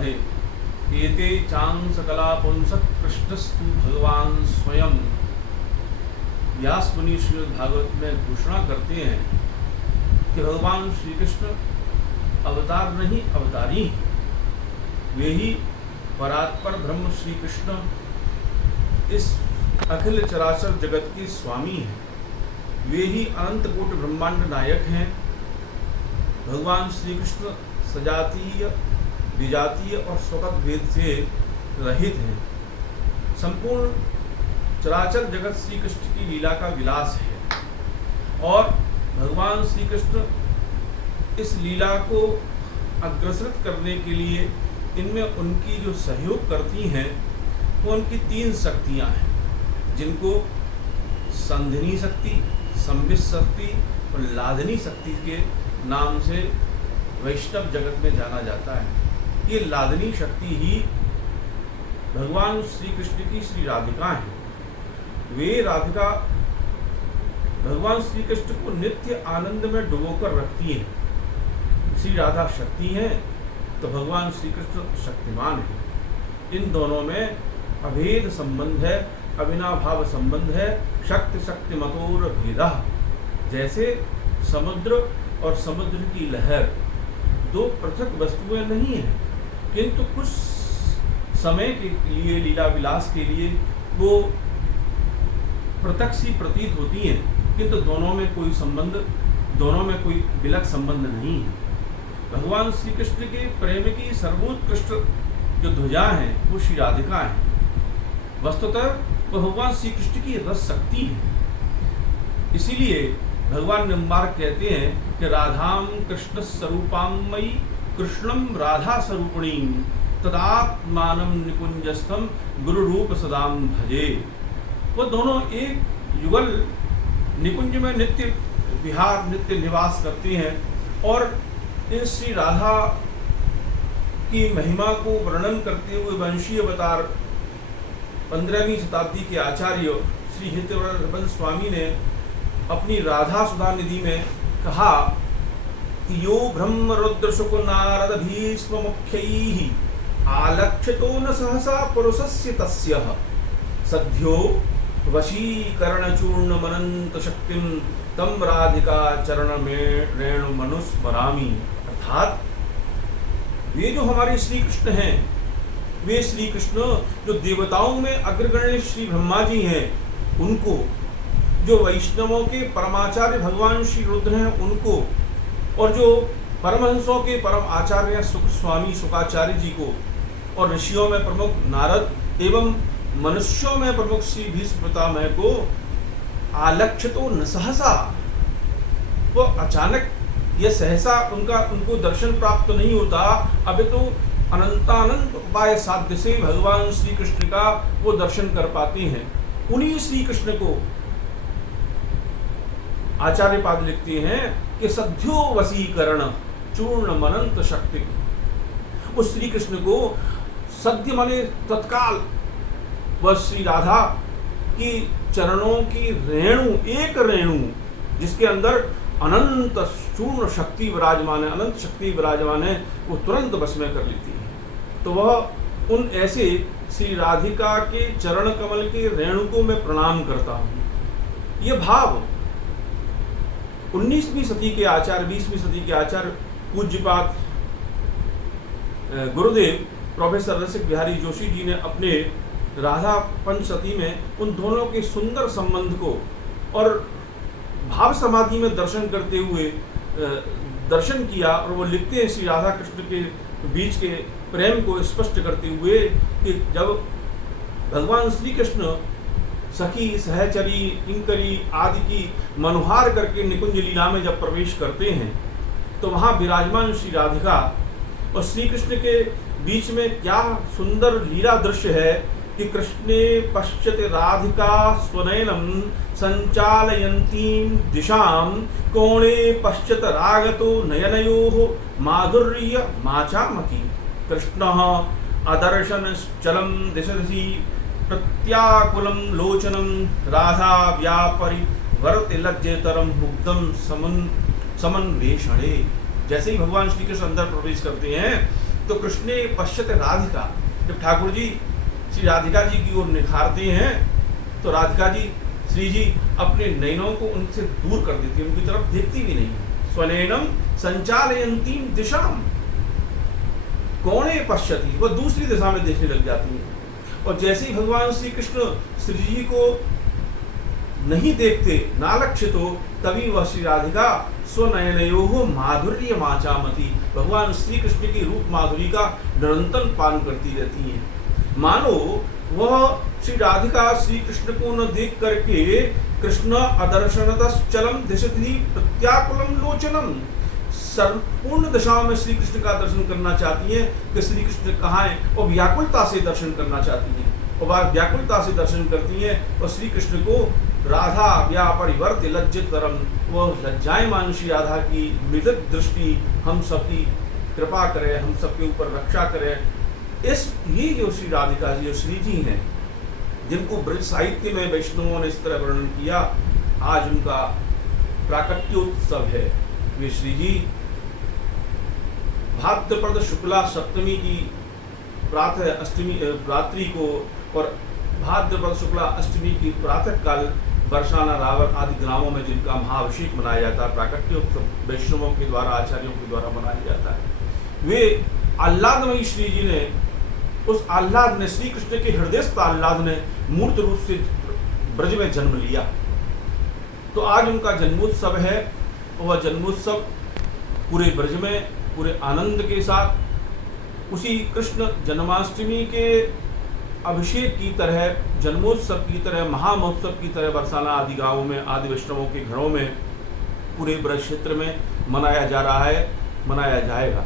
राधे। एते चांग सकला पुंसक कृष्णस्तु भगवान स्वयं। व्यास मुनि श्रीमद् भागवत में घोषणा करते हैं कि भगवान श्री कृष्ण अवतार नहीं अवतारी हैं। वे ही परात्पर ब्रह्म श्री कृष्ण इस अखिल चराचर जगत के स्वामी हैं। वे ही अनंत कोटि ब्रह्मांड नायक हैं। भगवान श्री कृष्ण सजातीय, विजातीय और स्वगत भेद से रहित हैं। संपूर्ण चराचर जगत श्री कृष्ण की लीला का विलास है और भगवान श्री कृष्ण इस लीला को अग्रसरित करने के लिए इनमें उनकी जो सहयोग करती हैं वो उनकी 3 शक्तियां हैं, जिनको संधिनी शक्ति, संबित शक्ति और लादनी शक्ति के नाम से वैष्णव जगत में जाना जाता है। ये लादनी शक्ति ही भगवान श्री कृष्ण की श्री राधिका है। वे राधिका भगवान श्री कृष्ण को नित्य आनंद में डुबोकर रखती है। श्री राधा शक्ति है तो भगवान श्री कृष्ण शक्तिमान है। इन दोनों में अभेद संबंध है, अविनाभाव संबंध है। शक्ति शक्तिमतोर भेदा। जैसे समुद्र और समुद्र की लहर 2 पृथक वस्तुएं नहीं हैं, किंतु कुछ समय के लिए लीला विलास के लिए वो पृथक सी प्रतीत होती हैं, किंतु दोनों में कोई संबंध, दोनों में कोई विलक संबंध नहीं है। भगवान श्री कृष्ण के प्रेम की सर्वोत्कृष्ट जो ध्वजा है वो श्री राधिका है। वस्तुतः वह भगवान श्री कृष्ण की रस शक्ति है। इसीलिए भगवान निम्बार्क कहते हैं कि राधाम कृष्ण स्वरूपामयी कृष्णम राधा स्वरूपिणी तदात्मानम निकुंजस्थम गुरु रूप सदाम भजे। वो दोनों एक युगल निकुंज में नित्य विहार, नित्य निवास करते हैं और इस श्री राधा की महिमा को वर्णन करते हुए वंशीय अवतार 15वीं शताब्दी के आचार्य श्री हितवरद स्वामी ने अपनी राधा सुधा निधि में कहा कि यो ब्रह्म रुद्र शुक नारद भीष्म मुख्यैः आलक्षितो न सहसा पुरुषस्य तस्यः सद्यो वशीकरण चूर्ण मनंत शक्तिम तम राधिका चरण में रेणु मनुस्मरामी। अर्थात वे जो हमारे श्री कृष्ण हैं, वे श्री कृष्ण जो देवताओं में अग्रगण्य श्री ब्रह्मा जी हैं उनको, जो वैष्णवों के परमाचार्य भगवान श्री रुद्र हैं उनको, और जो परमहंसों के परम आचार्य सुख स्वामी सुखाचार्य जी को, और ऋषियों में प्रमुख नारद एवं मनुष्यों में प्रमुख श्री भीष्म पितामह को आलक्षितो न सहसा, वो अचानक यह सहसा उनको दर्शन प्राप्त नहीं होता। अभी तो अनंतानंत उपाय साध्य से भगवान श्री कृष्ण का वो दर्शन कर पाते हैं। उन्हीं श्री कृष्ण को आचार्य पाद लिखते हैं कि सद्यो वशीकरण चूर्ण मनंत शक्ति। उस श्री कृष्ण को सद्य माने तत्काल, वह श्री राधा की चरणों की रेणु, एक रेणु जिसके अंदर अनंत चूर्ण शक्ति विराजमान है, अनंत शक्ति विराजमान है, वो तुरंत बस में कर लेती है। तो वह उन ऐसे श्री राधिका के चरण कमल के रेणु को मैं प्रणाम करता हूँ। यह भाव 19वीं सदी के आचार्य, 20वीं सदी के आचार्य पूज्यपाद गुरुदेव प्रोफेसर रसिक बिहारी जोशी जी ने अपने राधा पंचशती में उन दोनों के सुंदर संबंध को और भाव समाधि में दर्शन करते हुए दर्शन किया। और वो लिखते हैं श्री राधा कृष्ण के बीच के प्रेम को स्पष्ट करते हुए कि जब भगवान श्री कृष्ण सखी, सहचरी, किंकरी आदि की मनुहार करके निकुंज लीला में जब प्रवेश करते हैं तो वहाँ विराजमान श्री राधिका और श्री कृष्ण के बीच में क्या सुंदर लीला दृश्य है कि कृष्णे पश्यति राधिका स्वनयनम संचालयन्तीं दिशां कोणे पश्यत रागतो नयनयोः माधुर्य माचामकी। कृष्णः अदर्शनश्चलं दिशि प्रत्याकुलं लोचनं राधा व्यापरिवर्ति लज्जेतरं मुग्धं समन्वेषणे। जैसे ही भगवान श्री कृष्ण अंदर प्रवेश करते हैं तो कृष्णे पश्यत राधिका, जब ठाकुर जी श्री राधिका जी की ओर निखारते हैं तो राधिका जी श्री जी अपने नयनों को उनसे दूर कर देती है, उनकी तरफ देखती भी नहीं। स्वनयनम संचालयंतीम दिशाम कोणे पश्यति, वह दूसरी दिशा में देखने लग जाती है। और जैसे ही भगवान श्री कृष्ण श्री जी को नहीं देखते, नालक्षित हो, तभी वह श्री राधिका स्वनयनयोः माधुर्य माचामति, भगवान श्री कृष्ण की रूप माधुरी का निरंतर पान करती रहती हैं। मानो वह श्री राधिका श्री कृष्ण को न देख करके कृष्ण अदर्शनतश्चलम दिशति प्रत्याकुलम लोचनम, संपूर्ण दिशाओं में श्री कृष्ण का दर्शन करना चाहती हैं कि श्री कृष्ण कहाँ हैं, और व्याकुलता से दर्शन करना चाहती हैं। और वह व्याकुलता से दर्शन करती हैं और श्री कृष्ण को राधा व्यापरिवर्त लज्जित तरम, वह लज्जायमान श्री राधा की मृदुल दृष्टि हम सबकी कृपा करें, हम सबके ऊपर रक्षा करें। ये जो श्री राधिका जी, श्री जी हैं, जिनको ब्रज साहित्य में वैष्णवों ने इस तरह वर्णन किया, आज उनका प्राकट्योत्सव है। वे श्री जी भाद्रपद शुक्ला सप्तमी की प्रातः अष्टमी रात्रि को और भाद्रपद शुक्ला अष्टमी की प्रातः काल बरसाना, रावण आदि ग्रामों में जिनका महाअभिषेक मनाया जाता है, प्राकट्योत्सव वैष्णवों के द्वारा, आचार्यों के द्वारा मनाया जाता है। वे आह्लादमयी श्री जी ने, उस आह्लाद ने, श्री कृष्ण के हृदयस्थ आह्लाद ने मूर्त रूप से ब्रज में जन्म लिया। तो आज उनका जन्मोत्सव है, और वह जन्मोत्सव पूरे ब्रज में पूरे आनंद के साथ, उसी कृष्ण जन्माष्टमी के अभिषेक की तरह, जन्मोत्सव की तरह, महामहोत्सव की तरह बरसाना आदि गांवों में, आदि वैष्णवों के घरों में, पूरे ब्रज क्षेत्र में मनाया जा रहा है, मनाया जाएगा।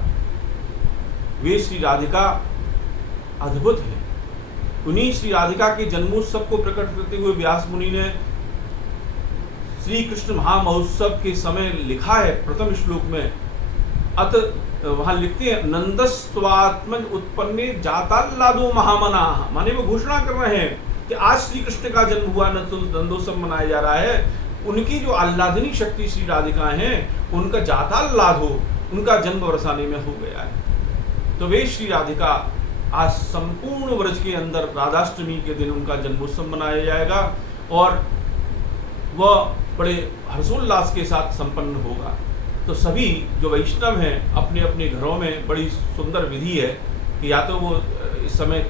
वे श्री राधिका अद्भुत है। उन्हीं श्री राधिका के जन्मोत्सव को प्रकट करते हुए व्यास मुनि ने श्री कृष्ण महामहोत्सव के समय लिखा है प्रथम श्लोक में, अत वहां लिखते हैं नंदस्त्वात्मज उत्पन्ने जाताल्लादो महामना, माने वो घोषणा कर रहे हैं कि आज श्री कृष्ण का जन्म हुआ, नंदोत्सव मनाया जा रहा है। उनकी जो आह्लादनी शक्ति श्री राधिका हैं, उनका जाताल्लाद हो, उनका जन्म बरसाने में हो गया है। तो वे श्री राधिका आज संपूर्ण व्रज के अंदर राधाष्टमी के दिन उनका जन्मोत्सव मनाया जाएगा, और वह बड़े हर्षोल्लास के साथ संपन्न होगा। तो सभी जो वैष्णव हैं, अपने अपने घरों में, बड़ी सुंदर विधि है कि या तो वो इस समय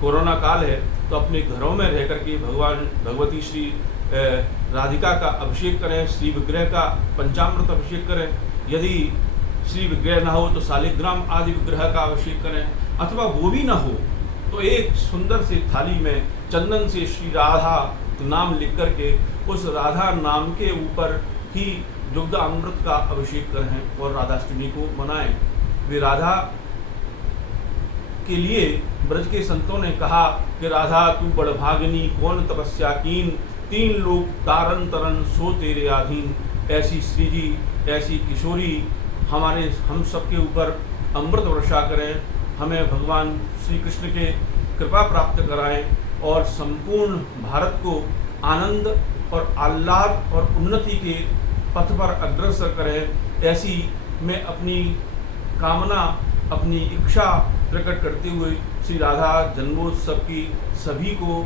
कोरोना काल है तो अपने घरों में रह करके भगवान भगवती श्री राधिका का अभिषेक करें, श्री विग्रह का पंचामृत अभिषेक करें। यदि श्री विग्रह ना हो तो शालिग्राम आदि विग्रह का अभिषेक करें, अथवा वो भी ना हो तो एक सुंदर सी थाली में चंदन से श्री राधा नाम लिख करके उस राधा नाम के ऊपर ही दुग्ध अमृत का अभिषेक करें और राधाष्टमी को मनाएं। वे राधा के लिए ब्रज के संतों ने कहा कि राधा तू बड़भागिनी कौन तपस्या कीन, तीन लोग तारन तरन सो तेरे अधीन। ऐसी श्री जी, ऐसी किशोरी हम सबके ऊपर अमृत वर्षा करें, हमें भगवान श्री कृष्ण के कृपा प्राप्त कराएं और संपूर्ण भारत को आनंद और आह्लाद और उन्नति के पथ पर अग्रसर करें। ऐसी मैं अपनी कामना, अपनी इच्छा प्रकट करते हुए श्री राधा जन्मोत्सव की सभी को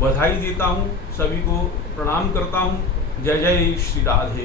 बधाई देता हूँ, सभी को प्रणाम करता हूँ। जय जय श्री राधे।